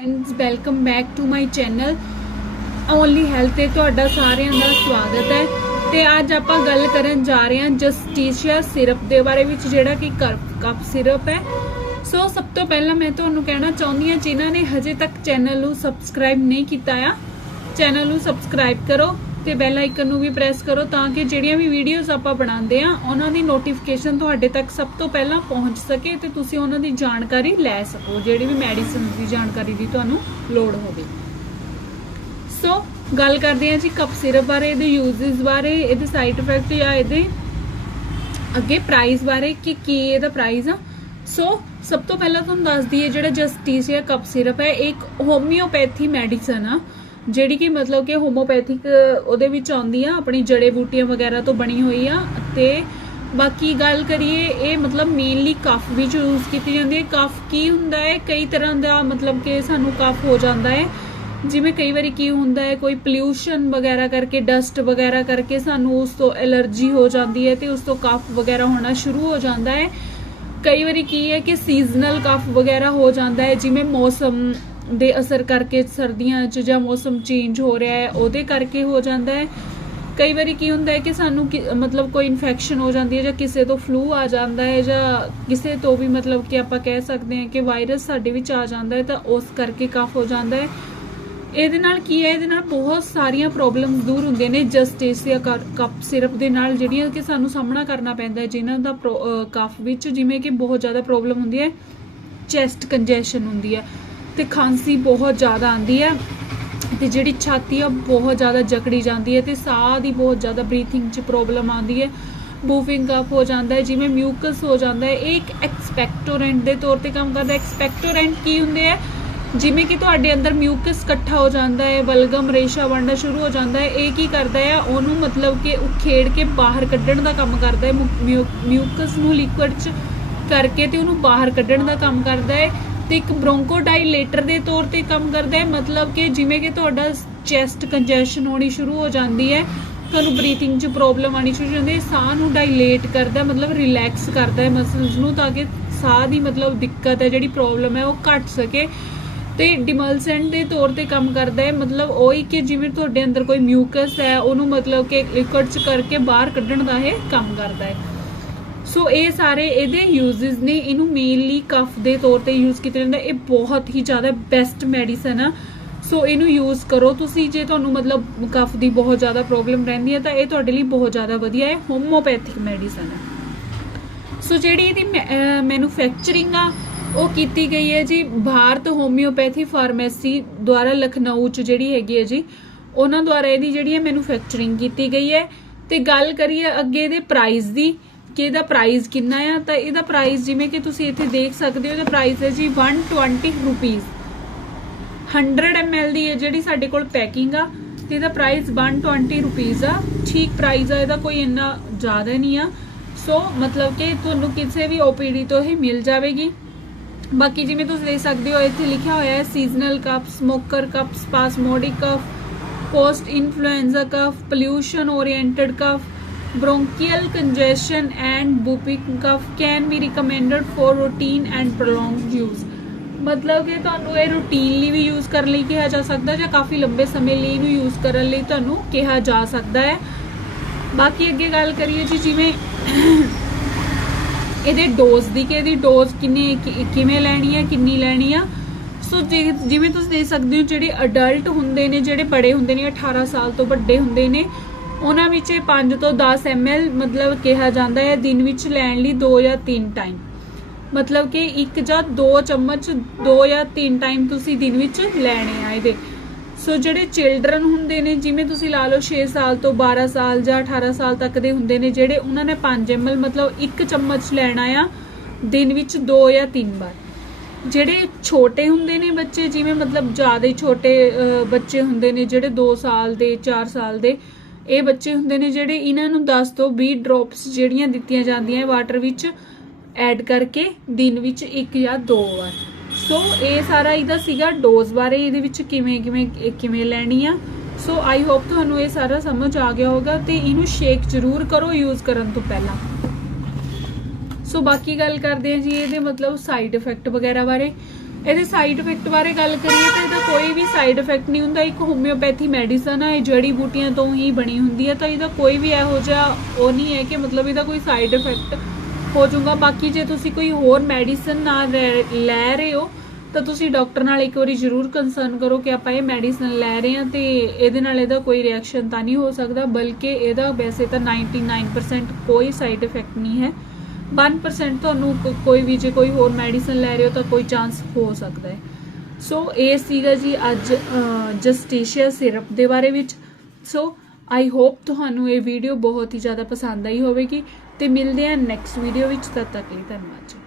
Friends welcome back to my channel only health ते तुहाडा सारिਆਂ ਦਾ स्वागत है। ਤੇ ਅੱਜ ਆਪਾਂ ਗੱਲ ਕਰਨ ਜਾ ਰਹੇ ਹਾਂ ਜਸਟੀਸ਼ੀਆ ਸਿਰਪ ਦੇ ਬਾਰੇ ਵਿੱਚ ਜਿਹੜਾ ਕਿ ਕਫ ਸਿਰਪ ਹੈ। ਸੋ ਸਭ ਤੋਂ ਪਹਿਲਾਂ ਮੈਂ ਤੁਹਾਨੂੰ ਕਹਿਣਾ ਚਾਹੁੰਦੀ ਹਾਂ ਜਿਨ੍ਹਾਂ ਨੇ ਹਜੇ ਤੱਕ ਚੈਨਲ ਨੂੰ ਸਬਸਕ੍ਰਾਈਬ ਨਹੀਂ ਕੀਤਾ ਆ ਚੈਨਲ ਨੂੰ ਸਬਸਕ੍ਰਾਈਬ ਕਰੋ ਤੇ ਬੈਲ ਆਈਕਨ ਨੂੰ ਵੀ ਪ੍ਰੈਸ ਕਰੋ ਤਾਂ ਕਿ ਜਿਹੜੀਆਂ ਵੀ ਵੀਡੀਓਜ਼ ਆਪਾਂ ਬਣਾਉਂਦੇ ਆ ਉਹਨਾਂ ਦੀ ਨੋਟੀਫਿਕੇਸ਼ਨ ਤੁਹਾਡੇ ਤੱਕ ਸਭ ਤੋਂ ਪਹਿਲਾਂ ਪਹੁੰਚ ਸਕੇ ਤੇ ਤੁਸੀਂ ਉਹਨਾਂ ਦੀ ਜਾਣਕਾਰੀ ਲੈ ਸਕੋ ਜਿਹੜੀ ਵੀ ਮੈਡੀਸਿਨ ਦੀ ਜਾਣਕਾਰੀ ਦੀ ਤੁਹਾਨੂੰ ਲੋੜ ਹੋਵੇ। ਸੋ ਗੱਲ ਕਰਦੇ ਹਾਂ ਜੀ ਕਫ ਸਿਰਪ ਬਾਰੇ, ਇਹਦੇ ਯੂਜ਼ਸ ਬਾਰੇ, ਇਹਦੇ ਸਾਈਡ ਇਫੈਕਟ ਜਾਂ ਇਹਦੇ ਅੱਗੇ ਪ੍ਰਾਈਸ ਬਾਰੇ ਕਿ ਕੀ ਇਹਦਾ ਪ੍ਰਾਈਸ ਆ। ਸੋ ਸਭ ਤੋਂ ਪਹਿਲਾਂ ਤੁਹਾਨੂੰ ਦੱਸ ਦਈਏ ਜਿਹੜਾ ਜਸਟੀਸ਼ੀਆ ਕਫ ਸਿਰਪ ਹੈ ਇੱਕ ਹੋਮਿਓਪੈਥੀ ਮੈਡੀਸਨ ਆ ਜਿਹੜੀ ਕਿ ਮਤਲਬ ਕਿ ਹੋਮੋਪੈਥਿਕ ਉਹਦੇ ਵਿੱਚ ਆਉਂਦੀ ਆ ਆਪਣੀ ਜੜੇ ਬੂਟੀਆਂ ਵਗੈਰਾ ਤੋਂ ਬਣੀ ਹੋਈ ਆ। ਤੇ ਬਾਕੀ ਗੱਲ ਕਰੀਏ ਇਹ ਮਤਲਬ ਮੇਨਲੀ ਕਫ ਵਿੱਚ ਯੂਜ਼ ਕੀਤੀ ਜਾਂਦੀ ਹੈ। ਕਫ ਕੀ ਹੁੰਦਾ ਹੈ ਕਈ ਤਰ੍ਹਾਂ ਦਾ ਮਤਲਬ ਕਿ ਸਾਨੂੰ ਕਫ ਹੋ ਜਾਂਦਾ ਹੈ ਜਿਵੇਂ ਕਈ ਵਾਰੀ ਕੀ ਹੁੰਦਾ ਹੈ ਕੋਈ ਪੋਲਿਊਸ਼ਨ ਵਗੈਰਾ ਕਰਕੇ ਡਸਟ ਵਗੈਰਾ ਕਰਕੇ ਸਾਨੂੰ ਉਸ ਤੋਂ ਐਲਰਜੀ ਹੋ ਜਾਂਦੀ ਹੈ ਤੇ ਉਸ ਤੋਂ ਕਫ ਵਗੈਰਾ ਹੋਣਾ ਸ਼ੁਰੂ ਹੋ ਜਾਂਦਾ ਹੈ। ਕਈ ਵਾਰੀ ਕੀ ਹੈ ਕਿ ਸੀਜ਼ਨਲ ਕਫ ਵਗੈਰਾ ਹੋ ਜਾਂਦਾ ਹੈ ਜਿਵੇਂ ਮੌਸਮ ਦੇ ਅਸਰ ਕਰਕੇ ਸਰਦੀਆਂ 'ਚ ਜਾਂ ਮੌਸਮ ਚੇਂਜ ਹੋ ਰਿਹਾ ਹੈ ਉਹਦੇ ਕਰਕੇ ਹੋ ਜਾਂਦਾ ਹੈ। ਕਈ ਵਾਰੀ ਕੀ ਹੁੰਦਾ ਹੈ ਕਿ ਸਾਨੂੰ ਮਤਲਬ ਕੋਈ ਇਨਫੈਕਸ਼ਨ ਹੋ ਜਾਂਦੀ ਹੈ ਜਾਂ ਕਿਸੇ ਤੋਂ ਫਲੂ ਆ ਜਾਂਦਾ ਹੈ ਜਾਂ ਕਿਸੇ ਤੋਂ ਵੀ ਮਤਲਬ ਕਿ ਆਪਾਂ ਕਹਿ ਸਕਦੇ ਹਾਂ ਕਿ ਵਾਇਰਸ ਸਾਡੇ ਵਿੱਚ ਆ ਜਾਂਦਾ ਹੈ ਤਾਂ ਉਸ ਕਰਕੇ ਕਫ ਹੋ ਜਾਂਦਾ ਹੈ। ਇਹਦੇ ਨਾਲ ਕੀ ਹੈ ਇਹਦੇ ਨਾਲ ਬਹੁਤ ਸਾਰੀਆਂ ਪ੍ਰੋਬਲਮਸ ਦੂਰ ਹੁੰਦੀਆਂ ਨੇ ਜਸਟੀਸ਼ੀਆ ਕਫ ਸਿਰਪ ਦੇ ਨਾਲ ਜਿਹੜੀਆਂ ਕਿ ਸਾਨੂੰ ਸਾਹਮਣਾ ਕਰਨਾ ਪੈਂਦਾ ਹੈ ਜਿਨ੍ਹਾਂ ਦਾ ਕਫ ਵਿੱਚ ਜਿਵੇਂ ਕਿ ਬਹੁਤ ਜ਼ਿਆਦਾ ਪ੍ਰੋਬਲਮ ਹੁੰਦੀ ਹੈ ਚੈਸਟ ਕੰਜੈਸ਼ਨ ਹੁੰਦੀ ਹੈ ਤੇ ਖਾਂਸੀ ਬਹੁਤ ਜ਼ਿਆਦਾ ਆਉਂਦੀ ਹੈ ਤੇ ਜਿਹੜੀ ਛਾਤੀ ਆ ਬਹੁਤ ਜ਼ਿਆਦਾ ਜਕੜੀ ਜਾਂਦੀ ਹੈ ਤੇ ਸਾਹ ਦੀ ਬਹੁਤ ਜ਼ਿਆਦਾ ਬਰੀਥਿੰਗ 'ਚ ਪ੍ਰੋਬਲਮ ਆਉਂਦੀ ਹੈ। ਬੂਫਿੰਗ ਕਫ ਹੋ ਜਾਂਦਾ ਹੈ ਜਿਵੇਂ ਮਿਊਕਸ ਹੋ ਜਾਂਦਾ ਹੈ। ਇਹ ਇੱਕ ਐਕਸਪੈਕਟੋਰੈਂਟ ਦੇ ਤੌਰ ਤੇ ਕੰਮ ਕਰਦਾ ਹੈ। ਐਕਸਪੈਕਟੋਰੈਂਟ ਕੀ ਹੁੰਦੇ ਆ ਜਿਵੇਂ ਕਿ ਤੁਹਾਡੇ ਅੰਦਰ ਮਿਊਕਸ ਇਕੱਠਾ ਹੋ ਜਾਂਦਾ ਹੈ ਬਲਗਮ ਰੇਸ਼ਾ ਬਣਨਾ ਸ਼ੁਰੂ ਹੋ ਜਾਂਦਾ ਹੈ। ਇਹ ਕੀ ਕਰਦਾ ਹੈ ਉਹਨੂੰ ਮਤਲਬ ਕਿ ਉਖੇੜ ਕੇ ਬਾਹਰ ਕੱਢਣ ਦਾ ਕੰਮ ਕਰਦਾ ਹੈ। ਮਿਊਕਸ ਨੂੰ ਲਿਕੁਇਡ 'ਚ ਕਰਕੇ ਤੇ ਉਹਨੂੰ ਬਾਹਰ ਕੱਢਣ ਦਾ ਕੰਮ ਕਰਦਾ ਹੈ ਤੇ ਇੱਕ ਬ੍ਰੋਂਕੋਡਾਇਲੇਟਰ ਦੇ ਤੌਰ ਤੇ ਕੰਮ ਕਰਦਾ ਹੈ। ਮਤਲਬ ਕਿ ਜਿਵੇਂ ਕਿ ਤੁਹਾਡਾ ਚੈਸਟ ਕੰਜੈਸ਼ਨ ਹੋਣੀ ਸ਼ੁਰੂ ਹੋ ਜਾਂਦੀ ਹੈ ਤੁਹਾਨੂੰ ਬਰੀਥਿੰਗ 'ਚ ਪ੍ਰੋਬਲਮ ਆਣੀ ਸ਼ੁਰੂ ਹੋ ਜਾਂਦੀ ਹੈ ਸਾਹ ਨੂੰ ਡਾਇਲੇਟ ਕਰਦਾ ਮਤਲਬ ਰਿਲੈਕਸ ਕਰਦਾ ਹੈ ਮਸਲਸ ਨੂੰ ਤਾਂ ਕਿ ਸਾਹ ਦੀ ਮਤਲਬ ਦਿੱਕਤ ਹੈ ਜਿਹੜੀ ਪ੍ਰੋਬਲਮ ਹੈ ਉਹ ਘਟ ਸਕੇ। ਤੇ ਡਿਮਲਸੈਂਟ ਦੇ ਤੌਰ ਤੇ ਕੰਮ ਕਰਦਾ ਹੈ ਮਤਲਬ ਉਹੀ ਕਿ ਜਿਵੇਂ ਤੁਹਾਡੇ ਅੰਦਰ ਕੋਈ ਮਿਊਕਸ ਹੈ ਉਹਨੂੰ ਮਤਲਬ ਕਿ ਲਿਕੁਇਡ 'ਚ ਕਰਕੇ ਬਾਹਰ ਕੱਢਣ ਦਾ ਇਹ ਕੰਮ ਕਰਦਾ ਹੈ। ਸੋ ਇਹ ਸਾਰੇ ਇਹਦੇ ਯੂਜ਼ਸ ਨੇ ਇਹਨੂੰ ਮੇਨਲੀ ਕਫ ਦੇ ਤੌਰ ਤੇ ਯੂਜ਼ ਕੀਤਾ ਜਾਂਦਾ। ਇਹ ਬਹੁਤ ਹੀ ਜ਼ਿਆਦਾ ਬੈਸਟ ਮੈਡੀਸਨ ਆ ਸੋ ਇਹਨੂੰ ਯੂਜ਼ ਕਰੋ ਤੁਸੀਂ ਜੇ ਤੁਹਾਨੂੰ ਮਤਲਬ ਕਫ ਦੀ ਬਹੁਤ ਜ਼ਿਆਦਾ ਪ੍ਰੋਬਲਮ ਰਹਿੰਦੀ ਹੈ ਤਾਂ ਇਹ ਤੁਹਾਡੇ ਲਈ ਬਹੁਤ ਜ਼ਿਆਦਾ ਵਧੀਆ ਹੈ। ਹੋਮੋਪੈਥਿਕ ਮੈਡੀਸਨ ਹੈ। ਸੋ ਜਿਹੜੀ ਇਹਦੀ ਮੈਨੂਫੈਕਚਰਿੰਗ ਆ ਉਹ ਕੀਤੀ ਗਈ ਹੈ ਜੀ ਭਾਰਤ ਹੋਮਿਓਪੈਥੀ ਫਾਰਮੇਸੀ ਦੁਆਰਾ ਲਖਨਊ 'ਚ ਜਿਹੜੀ ਹੈਗੀ ਹੈ ਜੀ ਉਹਨਾਂ ਦੁਆਰਾ ਇਹਦੀ ਜਿਹੜੀ ਹੈ ਮੈਨੂਫੈਕਚਰਿੰਗ ਕੀਤੀ ਗਈ ਹੈ। ਤੇ ਗੱਲ ਕਰੀਏ ਅੱਗੇ ਇਹਦੇ ਪ੍ਰਾਈਸ ਦੀ ਕਿ ਇਹਦਾ ਪ੍ਰਾਈਸ ਕਿੰਨਾ ਆ ਤਾਂ ਇਹਦਾ ਪ੍ਰਾਈਸ ਜਿਵੇਂ ਕਿ ਤੁਸੀਂ ਇੱਥੇ ਦੇਖ ਸਕਦੇ ਹੋ ਇਹਦਾ ਪ੍ਰਾਈਸ ਹੈ ਜੀ 120 ਰੁਪੀਜ਼ 100 ml ਦੀ ਹੈ ਜਿਹੜੀ ਸਾਡੇ ਕੋਲ ਪੈਕਿੰਗ ਆ ਤੇ ਇਹਦਾ ਪ੍ਰਾਈਸ 120 ਰੁਪੀਜ਼ ਆ। ਠੀਕ ਪ੍ਰਾਈਸ ਆ ਇਹਦਾ ਕੋਈ ਇੰਨਾ ਜ਼ਿਆਦਾ ਨਹੀਂ ਆ। ਸੋ ਮਤਲਬ ਕਿ ਤੁਹਾਨੂੰ ਕਿਸੇ ਵੀ OPD ਤੋਂ ਇਹ ਮਿਲ ਜਾਵੇਗੀ। ਬਾਕੀ ਜਿਵੇਂ ਤੁਸੀਂ ਦੇਖ ਸਕਦੇ ਹੋ ਇੱਥੇ ਲਿਖਿਆ ਹੋਇਆ ਹੈ seasonal cough smoker cough spasmodic cough post influenza cough pollution oriented cough bronchial congestion and whooping cough can be recommended for routine and prolonged use। ਮਤਲਬ ਕਿ ਤੁਹਾਨੂੰ ਇਹ ਰੂਟੀਨਲੀ ਵੀ ਯੂਜ਼ ਕਰਨ ਲਈ ਕਿਹਾ ਜਾ ਸਕਦਾ ਜਾਂ ਕਾਫੀ ਲੰਬੇ ਸਮੇਂ ਲਈ ਇਹਨੂੰ ਯੂਜ਼ ਕਰਨ ਲਈ ਤੁਹਾਨੂੰ ਕਿਹਾ ਜਾ ਸਕਦਾ ਹੈ। ਬਾਕੀ ਅੱਗੇ ਗੱਲ ਕਰੀਏ ਜੀ ਜਿਵੇਂ ਇਹਦੇ ਡੋਜ਼ ਦੀ ਕਿ ਇਹਦੀ ਡੋਜ਼ ਕਿਵੇਂ ਲੈਣੀ ਹੈ ਕਿੰਨੀ ਲੈਣੀ ਆ। ਸੋ ਜਿਵੇਂ ਤੁਸੀਂ ਦੇਖ ਸਕਦੇ ਹੋ ਜਿਹੜੇ ਅਡਲਟ ਹੁੰਦੇ ਨੇ ਜਿਹੜੇ ਬੜੇ ਹੁੰਦੇ ਨੇ 18 ਸਾਲ ਤੋਂ ਵੱਡੇ ਹੁੰਦੇ ਨੇ ਉਹਨਾਂ ਵਿੱਚ 5 ਤੋਂ 10 ml ਮਤਲਬ ਕਿਹਾ ਜਾਂਦਾ ਹੈ ਦਿਨ ਵਿੱਚ ਲੈਣ ਲਈ 2 ਜਾਂ 3 ਟਾਈਮ ਮਤਲਬ ਕਿ 1 ਜਾਂ 2 ਚਮਚ 2 ਜਾਂ 3 ਟਾਈਮ ਤੁਸੀਂ ਦਿਨ ਵਿੱਚ ਲੈਣੇ ਆ ਇਹਦੇ। ਸੋ ਜਿਹੜੇ ਚਿਲਡਰਨ ਹੁੰਦੇ ਨੇ ਜਿਵੇਂ ਤੁਸੀਂ ਲਾ ਲਓ 6 ਸਾਲ ਤੋਂ 12 ਸਾਲ ਜਾਂ 18 ਸਾਲ ਤੱਕ ਦੇ ਹੁੰਦੇ ਨੇ ਜਿਹੜੇ ਉਹਨਾਂ ਨੇ 5 ml ਮਤਲਬ 1 ਚਮਚ ਲੈਣਾ ਆ ਦਿਨ ਵਿੱਚ 2 ਜਾਂ 3 ਵਾਰ। ਜਿਹੜੇ ਛੋਟੇ ਹੁੰਦੇ ਨੇ ਬੱਚੇ ਜਿਵੇਂ ਮਤਲਬ ਜ਼ਿਆਦਾ ਹੀ ਛੋਟੇ ਬੱਚੇ ਹੁੰਦੇ ਨੇ ਜਿਹੜੇ 2 ਸਾਲ ਦੇ 4 ਸਾਲ ਦੇ ਇਹ ਬੱਚੇ ਹੁੰਦੇ ਨੇ ਜਿਹੜੇ ਇਹਨਾਂ ਨੂੰ 10 ਤੋਂ 20 ਡ੍ਰੌਪਸ ਜਿਹੜੀਆਂ ਦਿੱਤੀਆਂ ਜਾਂਦੀਆਂ ਵਾਟਰ ਵਿੱਚ ਐਡ ਕਰਕੇ ਦਿਨ ਵਿੱਚ 1 ਜਾਂ 2 ਵਾਰ। ਸੋ ਇਹ ਸਾਰਾ ਇਹਦਾ ਸੀਗਾ ਡੋਜ਼ ਬਾਰੇ ਇਹਦੇ ਵਿੱਚ ਕਿਵੇਂ ਲੈਣੀ ਆ। ਸੋ ਆਈ ਹੋਪ ਤੁਹਾਨੂੰ ਇਹ ਸਾਰਾ ਸਮਝ ਆ ਗਿਆ ਹੋਗਾ ਤੇ ਇਹਨੂੰ ਸ਼ੇਕ ਜ਼ਰੂਰ ਕਰੋ ਯੂਜ਼ ਕਰਨ ਤੋਂ ਪਹਿਲਾਂ। ਸੋ ਬਾਕੀ ਗੱਲ ਕਰਦੇ ਹਾਂ ਜੀ ਇਹਦੇ ਮਤਲਬ ਸਾਈਡ ਇਫੈਕਟ ਵਗੈਰਾ ਬਾਰੇ। ਇਹਦੇ ਸਾਈਡ ਇਫੈਕਟ ਬਾਰੇ ਗੱਲ ਕਰੀਏ ਤਾਂ ਇਹਦਾ ਕੋਈ ਵੀ ਸਾਈਡ ਇਫੈਕਟ ਨਹੀਂ ਹੁੰਦਾ। ਇੱਕ ਹੋਮਿਓਪੈਥੀ ਮੈਡੀਸਨ ਹੈ, ਇਹ ਜੜੀ ਬੂਟੀਆਂ ਤੋਂ ਹੀ ਬਣੀ ਹੁੰਦੀ ਹੈ, ਤਾਂ ਇਹਦਾ ਕੋਈ ਵੀ ਇਹੋ ਜਿਹਾ ਉਹ ਨਹੀਂ ਹੈ ਕਿ ਮਤਲਬ ਇਹਦਾ ਕੋਈ ਸਾਈਡ ਇਫੈਕਟ ਹੋ ਜਾਊਗਾ। ਬਾਕੀ ਜੇ ਤੁਸੀਂ ਕੋਈ ਹੋਰ ਮੈਡੀਸਨ ਨਾਲ ਲੈ ਰਹੇ ਹੋ ਤਾਂ ਤੁਸੀਂ ਡਾਕਟਰ ਨਾਲ ਇੱਕ ਵਾਰੀ ਜ਼ਰੂਰ ਕੰਸਰਨ ਕਰੋ ਕਿ ਆਪਾਂ ਇਹ ਮੈਡੀਸਨ ਲੈ ਰਹੇ ਹਾਂ ਤੇ ਇਹਦੇ ਨਾਲ ਇਹਦਾ ਕੋਈ ਰਿਐਕਸ਼ਨ ਤਾਂ ਨਹੀਂ ਹੋ ਸਕਦਾ, ਬਲਕਿ ਇਹਦਾ ਵੈਸੇ ਤਾਂ 99% ਕੋਈ ਸਾਈਡ ਇਫੈਕਟ ਨਹੀਂ ਹੈ। 1% ਤੁਹਾਨੂੰ ਕੋਈ ਵੀ ਜੇ ਕੋਈ ਹੋਰ ਮੈਡੀਸਨ ਲੈ ਰਹੇ ਹੋ ਤਾਂ ਕੋਈ ਚਾਂਸ ਹੋ ਸਕਦਾ ਹੈ। ਸੋ ਇਹ ਸੀਗਾ ਜੀ ਅੱਜ ਜਸਟੀਸ਼ੀਆ ਸਿਰਪ ਦੇ ਬਾਰੇ ਵਿੱਚ। ਸੋ ਆਈ ਹੋਪ ਤੁਹਾਨੂੰ ਇਹ ਵੀਡੀਓ ਬਹੁਤ ਹੀ ਜ਼ਿਆਦਾ ਪਸੰਦ ਆਈ ਹੋਵੇਗੀ ਤੇ ਮਿਲਦੇ ਹਾਂ ਨੈਕਸਟ ਵੀਡੀਓ ਵਿੱਚ। ਤਦ ਤੱਕ ਲਈ ਧੰਨਵਾਦ।